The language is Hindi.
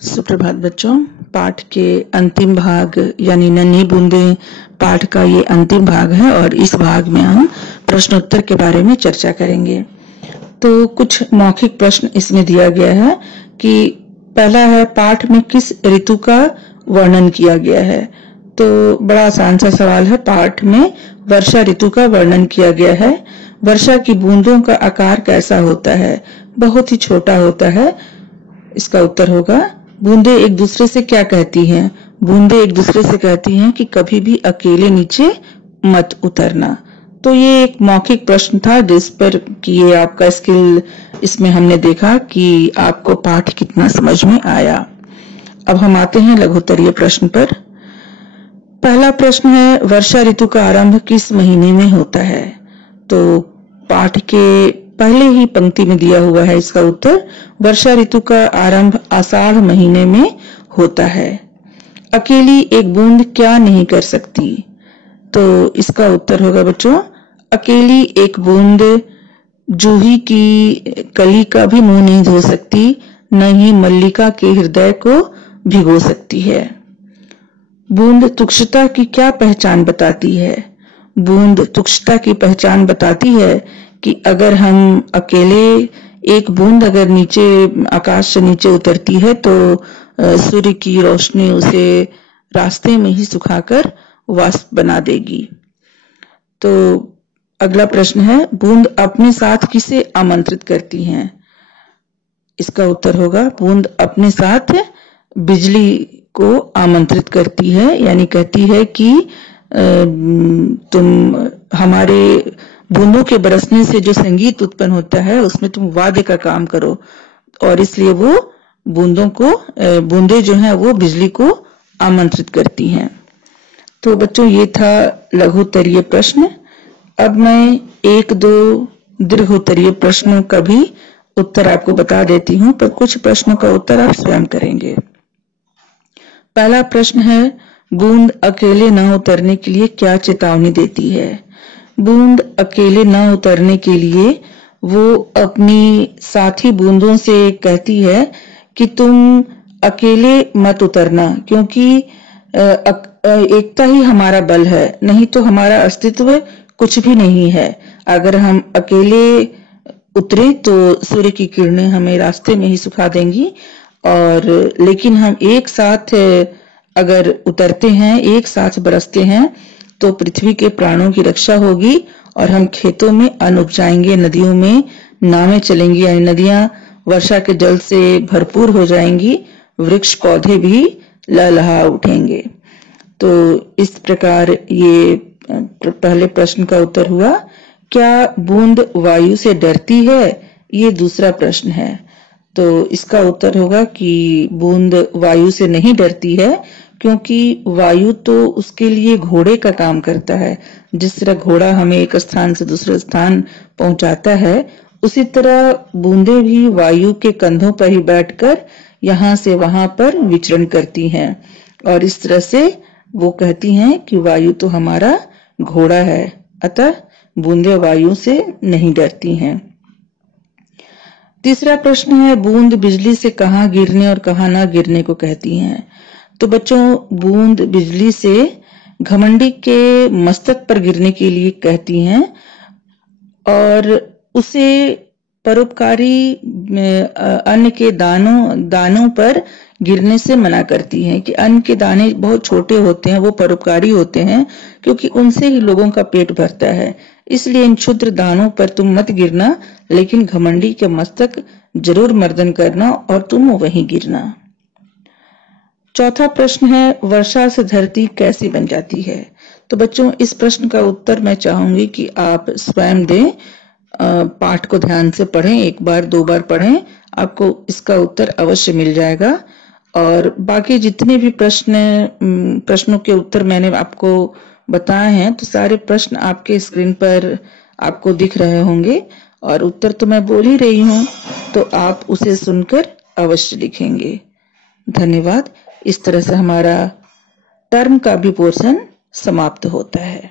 सुप्रभात बच्चों। पाठ के अंतिम भाग यानी नन्ही बूंदें पाठ का ये अंतिम भाग है और इस भाग में हम प्रश्नोत्तर के बारे में चर्चा करेंगे। तो कुछ मौखिक प्रश्न इसमें दिया गया है कि पहला है, पाठ में किस ऋतु का वर्णन किया गया है। तो बड़ा आसान सा सवाल है। पाठ में वर्षा ऋतु का वर्णन किया गया है। वर्षा की बूंदों का आकार कैसा होता है? बहुत ही छोटा होता है। इसका उत्तर होगा, बूंदे एक दूसरे से क्या कहती हैं? बूंदे एक दूसरे से कहती हैं कि कभी भी अकेले नीचे मत उतरना। तो ये एक मौखिक प्रश्न था जिस पर कि ये आपका स्किल, इसमें हमने देखा कि आपको पाठ कितना समझ में आया। अब हम आते हैं लघुत्तरीय प्रश्न पर। पहला प्रश्न है, वर्षा ऋतु का आरंभ किस महीने में होता है? तो पाठ के पहले ही पंक्ति में दिया हुआ है इसका उत्तर, वर्षा ऋतु का आरंभ आषाढ़ महीने में होता है। अकेली एक बूंद क्या नहीं कर सकती? तो इसका उत्तर होगा बच्चों, अकेली एक बूंद जूही की कली का भी मुंह नहीं धो सकती, न ही मल्लिका के हृदय को भिगो सकती है। बूंद तुच्छता की क्या पहचान बताती है? बूंद तुच्छता की पहचान बताती है कि अगर हम अकेले एक बूंद अगर नीचे आकाश से नीचे उतरती है तो सूर्य की रोशनी उसे रास्ते में ही सुखाकर वाष्प बना देगी। तो अगला प्रश्न है, बूंद अपने साथ किसे आमंत्रित करती हैं? इसका उत्तर होगा, बूंद अपने साथ बिजली को आमंत्रित करती है, यानी कहती है कि तुम हमारे बूंदों के बरसने से जो संगीत उत्पन्न होता है उसमें तुम वाद्य का काम करो, और इसलिए वो बूंदे जो हैं वो बिजली को आमंत्रित करती हैं। तो बच्चों ये था लघुत्तरीय प्रश्न। अब मैं एक दो दीर्घोत्तरीय प्रश्नों का भी उत्तर आपको बता देती हूँ, पर कुछ प्रश्नों का उत्तर आप स्वयं करेंगे। पहला प्रश्न है, बूंद अकेले न उतरने के लिए क्या चेतावनी देती है? बूंद अकेले न उतरने के लिए वो अपनी साथी बूंदों से कहती है कि तुम अकेले मत उतरना, क्योंकि एकता ही हमारा बल है, नहीं तो हमारा अस्तित्व कुछ भी नहीं है। अगर हम अकेले उतरे तो सूर्य की किरणें हमें रास्ते में ही सुखा देंगी, और लेकिन हम एक साथ अगर उतरते हैं, एक साथ बरसते हैं, तो पृथ्वी के प्राणों की रक्षा होगी और हम खेतों में अन्न उपजाएंगे, नदियों में नावें चलेंगी, यानी नदियां वर्षा के जल से भरपूर हो जाएंगी, वृक्ष पौधे भी लहलहा उठेंगे। तो इस प्रकार ये पहले प्रश्न का उत्तर हुआ। क्या बूंद वायु से डरती है? ये दूसरा प्रश्न है। तो इसका उत्तर होगा कि बूंद वायु से नहीं डरती है, क्योंकि वायु तो उसके लिए घोड़े का काम करता है। जिस तरह घोड़ा हमें एक स्थान से दूसरे स्थान पहुंचाता है, उसी तरह बूंदे भी वायु के कंधों पर ही बैठकर यहाँ से वहां पर विचरण करती हैं, और इस तरह से वो कहती हैं कि वायु तो हमारा घोड़ा है, अतः बूंदे वायु से नहीं डरती हैं। तीसरा प्रश्न है, बूंद बिजली से कहाँ गिरने और कहाँ ना गिरने को कहती हैं? तो बच्चों, बूंद बिजली से घमंडी के मस्तक पर गिरने के लिए कहती हैं, और उसे परोपकारी अन्न के दानों पर गिरने से मना करती हैं कि अन्न के दाने बहुत छोटे होते हैं, वो परोपकारी होते हैं, क्योंकि उनसे ही लोगों का पेट भरता है। इसलिए इन क्षुद्र दानों पर तुम मत गिरना, लेकिन घमंडी के मस्तक जरूर मर्दन करना और तुम वहीं गिरना। चौथा प्रश्न है, वर्षा से धरती कैसी बन जाती है? तो बच्चों, इस प्रश्न का उत्तर मैं चाहूंगी कि आप स्वयं दें। पाठ को ध्यान से पढ़ें, एक बार दो बार पढ़ें, आपको इसका उत्तर अवश्य मिल जाएगा। और बाकी जितने भी प्रश्नों के उत्तर मैंने आपको बताए हैं, तो सारे प्रश्न आपके स्क्रीन पर आपको दिख रहे होंगे, और उत्तर तो मैं बोल ही रही हूँ, तो आप उसे सुनकर अवश्य लिखेंगे। धन्यवाद। इस तरह से हमारा टर्म का भी पोर्शन समाप्त होता है।